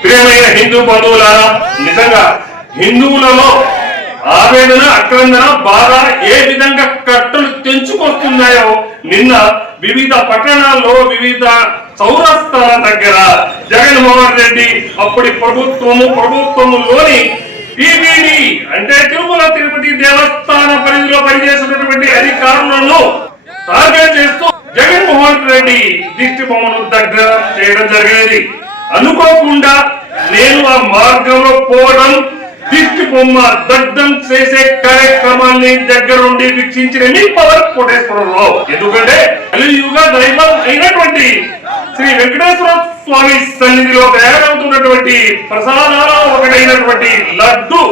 ప్రియమైన హిందూ బంధువులారా నిజంగా హిందువులలో ఆవేదన అక్రందన బాధ ఏ విధంగా కట్టలు తెంచుకొస్తున్నాయో నిన్న వివిధ పట్టణాల్లో వివిధ చౌరస్తాల దగ్గర జగన్మోహన్ రెడ్డి అప్పటి ప్రభుత్వము ప్రభుత్వములోని టీవీడి అంటే తిరుమల తిరుపతి దేవస్థాన పరిధిలో పనిచేసినటువంటి అధికారులను టార్గెట్ చేస్తూ జగన్మోహన్ రెడ్డి దిష్టి బొమ్మను దగ్గర చేయడం జరిగేది. అనుకోకుండా నేను ఆ మార్గంలో పోవడం దిష్టి బొమ్మ దగ్ధం చేసే కార్యక్రమాన్ని దగ్గరుండి వీక్షించిన మీ పవర్ కోటేశ్వరరావు. ఎందుకంటే కలియుగ దైవం అయినటువంటి శ్రీ వెంకటేశ్వర స్వామి సన్నిధిలో తయారవుతున్నటువంటి ప్రసాదాల ఒకటైనటువంటి లడ్డు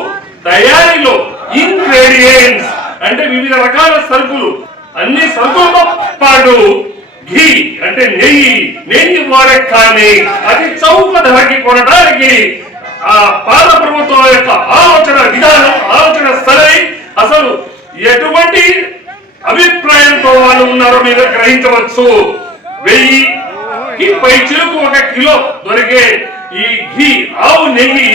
తయారీలో ఇంగ్రీడియంట్స్ అంటే వివిధ రకాల సరుకులు అన్ని సరుకులతో పాటు ఘీ అంటే నెయ్యి నెయ్యి వాడే కానీ చౌక ధరకి కొనడానికి ఆ పాల ప్రభుత్వం యొక్క ఆలోచన విధానం ఆలోచన సరై అసలు ఎటువంటి అభిప్రాయంతో వాళ్ళు ఉన్నారో మీరు గ్రహించవచ్చు. వెయ్యి పై చిలుకు ఒక కిలో దొరికే ఈ ఘీ ఆవు నెయ్యి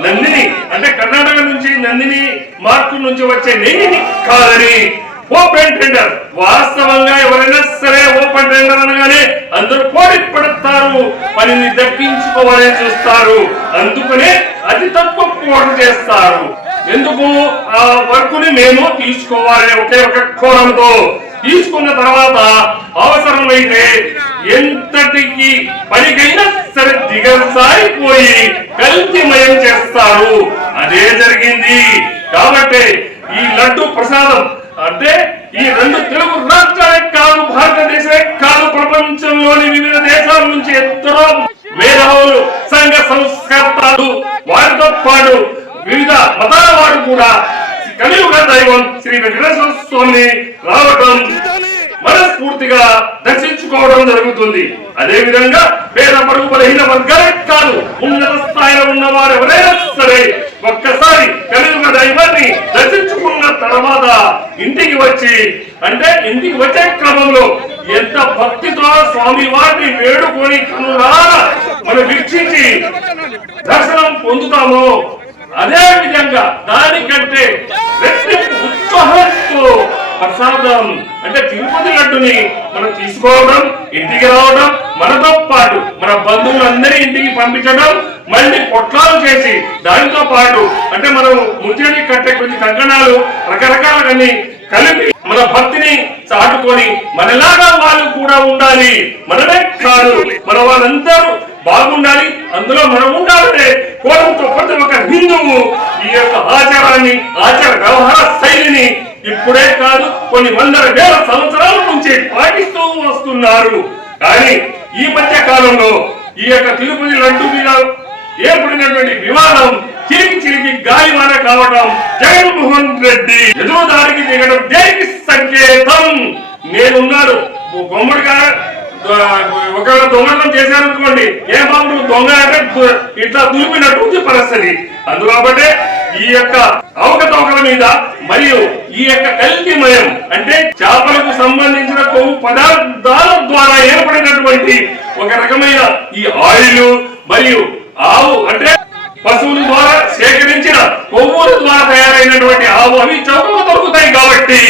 నందిని అంటే కర్ణాటక నుంచి నందిని మార్కు నుంచి వచ్చే నెయ్యిని కాదని ఓపెన్ టెండర్ వాస్తవంగా ఎవరైనా సరే అనగానే అందరూ పోటీ పడతారు పనిని దక్కించుకోవాలని చూస్తారు. అందుకనే అతి తక్కువ పోటీ చేస్తారు. ఎందుకు? ఆ వర్క్ని మేము తీసుకోవాలి ఒకే ఒక కోణంతో. తీసుకున్న తర్వాత అవసరమైతే ఎంతటికి పనికైనా సరే దిగసారిపోయి కల్తీమయం చేస్తారు. అదే జరిగింది. కాబట్టి ఈ లడ్డు ప్రసాదం అంటే ఈ రెండు వివిధ దేశాల నుంచి ఎందరో మేధావులు సంఘ సంస్కర్తలు వారితో పాటు వివిధ మతాల వారు కూడా కలియుగ దైవం శ్రీ వెంకటేశ్వర స్వామిని రావటం మనస్ఫూర్తిగా దర్శించుకోవడం జరుగుతుంది. అదే విధంగా పేద పరుగు బలహీన వర్గాలే కాదు ఉన్నత స్థాయిలో ఉన్న వారు ఎవరైనా సరే ఒక్కసారి కలియుగ దైవాన్ని దర్శించుకున్న తర్వాత ఇంటికి వచ్చి అంటే ఇంటికి వచ్చే క్రమంలో ఎంత భక్తితో స్వామి వారిని వేడుకొని కనులారా మనం వీక్షించి దర్శనం పొందుతామో అదే విధంగా దానికంటే రెట్టింపు ఉత్సాహంతో ప్రసాదం అంటే తిరుపతి లడ్డుని మనం తీసుకోవడం ఇంటికి రావడం మనతో పాటు మన బంధువులందరి ఇంటికి పంపించడం మళ్ళీ పొట్లాలు చేసి దానితో పాటు అంటే మనం ముత్యాన్ని కట్టే కొన్ని కంకణాలు రకరకాలన్నీ కలిపి మన భక్తిని చాటుకొని మనలాగా వాళ్ళు కూడా ఉండాలి. మనమే కాదు మన వాళ్ళందరూ బాగుండాలి. అందులో మనం ఉండాలంటే కోరంతో ప్రతి ఒక్క హిందువు ఈ యొక్క ఆచారాన్ని ఆచార వ్యవహార శైలిని ఇప్పుడే కాదు కొన్ని వందల వేల సంవత్సరాల నుంచి పాటిస్తూ వస్తున్నారు. కానీ ఈ మధ్య కాలంలో ఈ యొక్క తిరుపతి లడ్డు మీద ఏర్పడినటువంటి వివాదం చిరికి చిరికి గాలివాన కావటం జగన్మోహన్ రెడ్డి. ఎదురుదారికి దిగడం దేనికి సంకేతం? నేనున్నాను. గుమ్మడిగా ఒకవేళ దొంగతనం చేశారనుకోండి ఏ బాబు దొంగ అంటే ఇట్లా దులిపినట్టు ఉంది పరిస్థితి. అందుబాబట్టే ఈ యొక్క అవకతవకల మీద మరియు ఈ యొక్క కల్తీమయం అంటే చేపలకు సంబంధించిన కొవ్వు పదార్థాల ద్వారా ఏర్పడినటువంటి ఒక రకమైన ఈ ఆయిల్ మరియు ఆవు అంటే పశువుల ద్వారా కొవ్వుల ద్వారా తయారైనటువంటి ఆవు అవి చౌకగా దొరుకుతాయి కాబట్టి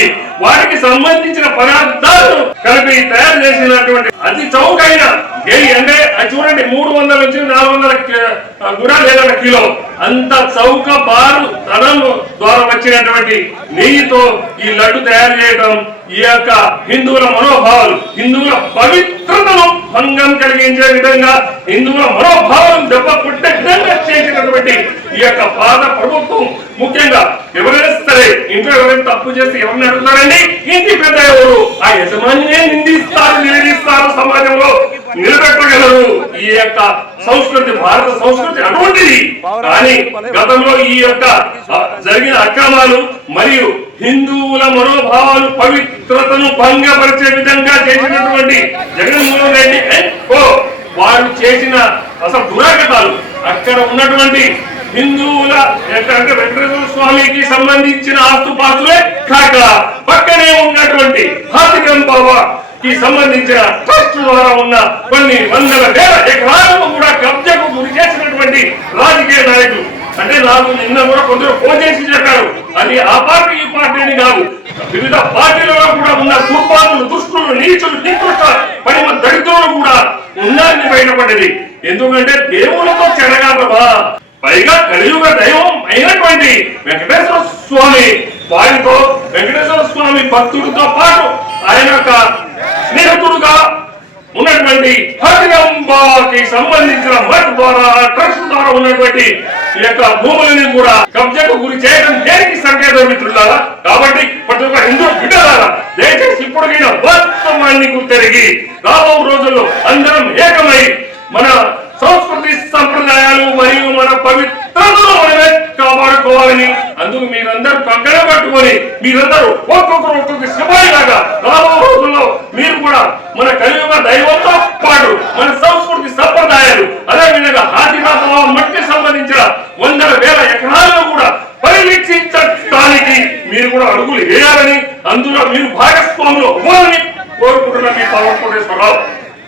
వాటికి సంబంధించిన పదార్థాలు కలిపి తయారు చేసినటువంటి అతి చౌకైన గెయ్యి అంటే అది చూడండి మూడు వందల నుంచి నాలుగు వందల కి- కూడా కిలో. అంత చౌక బారు ధనం ద్వారా వచ్చినటువంటి నెయ్యితో ఈ లడ్డు తయారు చేయడం ఈ యొక్క హిందువుల మనోభావాలు హిందువుల పవిత్రతను భంగం కలిగించే విధంగా హిందువుల మనోభావం దెబ్బ పుట్టే విధంగా చేసినటువంటి ఈ యొక్క పాత ప్రభుత్వం. ముఖ్యంగా ఎవరైనా సరే ఇంట్లో ఎవరైనా తప్పు చేసి ఎవరిని అడుగుతారండి? ఇంటి పెద్ద ఎవరు? ఆ యజమానినే నిందిస్తారు నిలదీస్తారు సమాజంలో. నిలబెట్టగలరు. ఈ యొక్క సంస్కృతి భారత సంస్కృతి అటువంటిది. కానీ గతంలో ఈ యొక్క జరిగిన అక్రమాలు మరియు హిందువుల మనోభావాలు పవిత్రతను భంగపరిచే విధంగా చేసినటువంటి జగన్మోహన్ రెడ్డి కో వారు చేసిన అసలు దురాగతాలు. అక్కడ ఉన్నటువంటి హిందువుల అంటే వెంకటేశ్వర స్వామికి సంబంధించిన ఆస్తుపాస్తులే కాక పక్కనే ఉన్నటువంటి హాతికం బాబా కి సంబంధించిన ట్రస్ట్ ద్వారా ఉన్న కొన్ని వందల వేల ఎకరాలను కూడా కబ్జాకు గురి చేసినటువంటి నాకు నిన్న కూడా కొందరు ఫోన్ చేసి చెప్పారు. అది ఆ పార్టీ ఈ పార్టీ అని కాదు. వివిధ పార్టీలలో కూడా ఉన్న దుర్పాదులు దుష్టులు నీచులు నికృష్ట పడిమ దళితులు కూడా ఉన్నారని బయటపడ్డది. ఎందుకంటే దేవులతో చెడగాదవా పైగా కలియుగ దైవం అయినటువంటి వెంకటేశ్వర స్వామి వారితో వెంకటేశ్వర స్వామి భక్తుడితో పాటు ఆయన యొక్క స్నేహితుడుగా ఉన్నటువంటి హరినంబాకి సంబంధించిన మట్ ద్వారా ట్రస్ట్ ద్వారా ఉన్నటువంటి ఈ యొక్క భూములని కూడా కబ్జకు గురి చేయడం దేనికి సంకేతం మిత్రులారా? కాబట్టి ప్రతి ఒక్క హిందూ బిడ్డలారా దయచేసి ఇప్పటికైనా వాస్తవాన్ని తిరిగి రాబో రోజుల్లో అందరం ఏకమై మన సంస్కృతి సంప్రదాయాలు మరియు మన పవిత్రతను మనమే కాపాడుకోవాలని అందుకు మీరందరూ పక్కన పట్టుకొని మీరందరూ ఒక్కొక్కరు ఒక్కొక్క సిపాయిలాగా రాబో కూడా మన కలియుగ దైవంతో పాటు మన సంస్కృతి సంప్రదాయాలు అదే విధంగా హాజీనాథ మట్టి సంబంధించిన వందల వేల ఎకరాలను కూడా పరిరక్షించడానికి మీరు కూడా అడుగులు వేయాలని అందులో మీరు భాగస్వాములు అవ్వాలని కోరుకుంటున్న మీ పవన్ కోటేశ్వరరావు.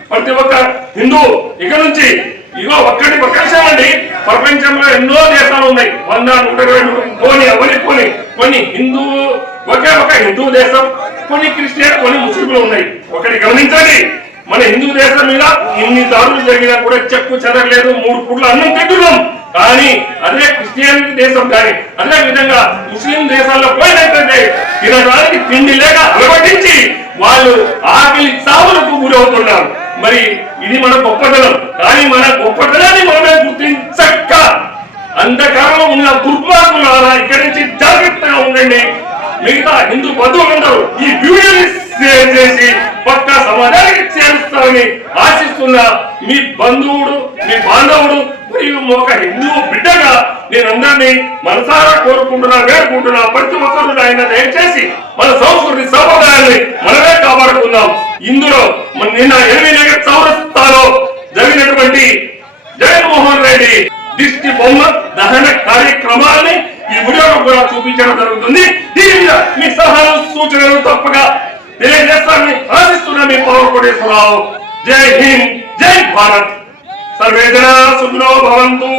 ప్రతి ఒక్క హిందూ ఇక నుంచి ఇగో ఒక్కటి ఒక అండి ప్రపంచంలో ఎన్నో దేశాలు ఉన్నాయి. వంద నూట ఇరవై పోని అవని పోని. కొన్ని హిందూ ఒకే ఒక హిందూ దేశం కొన్ని క్రిస్టియన్ కొన్ని ముస్లింలు ఉన్నాయి. ఒకటి గమనించండి మన హిందూ దేశం మీద ఇన్ని దారులు జరిగినా కూడా చెక్కు చెదరలేదు మూడు పూట్ల అన్నం తింటున్నాం. కానీ అదే క్రిస్టియానిటీ దేశం కానీ అదే విధంగా ముస్లిం దేశాల్లో పోయినట్లయితే తినడానికి తిండి లేక అలవటించి వాళ్ళు ఆకలి చావులకు గురవుతున్నారు. మరి ఇది మన గొప్పతనం కానీ మన గొప్పతనాన్ని మనమే గుర్తించక్క అంధకారం ఉన్న దుర్మార్గులారా ఇక్కడి నుంచి జాగ్రత్తగా ఉండండి. మిగతా హిందూ బంధువులందరూ ఈ వీడియోని షేర్ చేసి పక్క సమాజానికి చేరుస్తారని ఆశిస్తున్న మీ బంధువుడు మీ బాంధవుడు మరియు ఒక హిందూ బిడ్డగా నేను అందరినీ మనసారా కోరుకుంటున్నా వేడుకుంటున్నా. ప్రతి ఒక్కరు ఆయన దయచేసి మన సంస్కృతి సంప్రదాయాన్ని మనమే కాపాడుకుందాం. ఇందులో నిన్న ఎనిమిది చౌరస్తాలో జరిగినటువంటి జగన్మోహన్ రెడ్డి దిష్టి బొమ్మ దహన కార్యక్రమాన్ని ఈ వీడియోలో కూడా చూపించడం జరుగుతుంది. దీని మీద మీ సలహాలు సూచనలు తప్పగా తెలియజేస్తానని ఆశిస్తున్నా మీ పవన్ కోటేశ్వరరావు జై హింద్ జై భారత్. సర్వేజన సుఖినో భవంతు.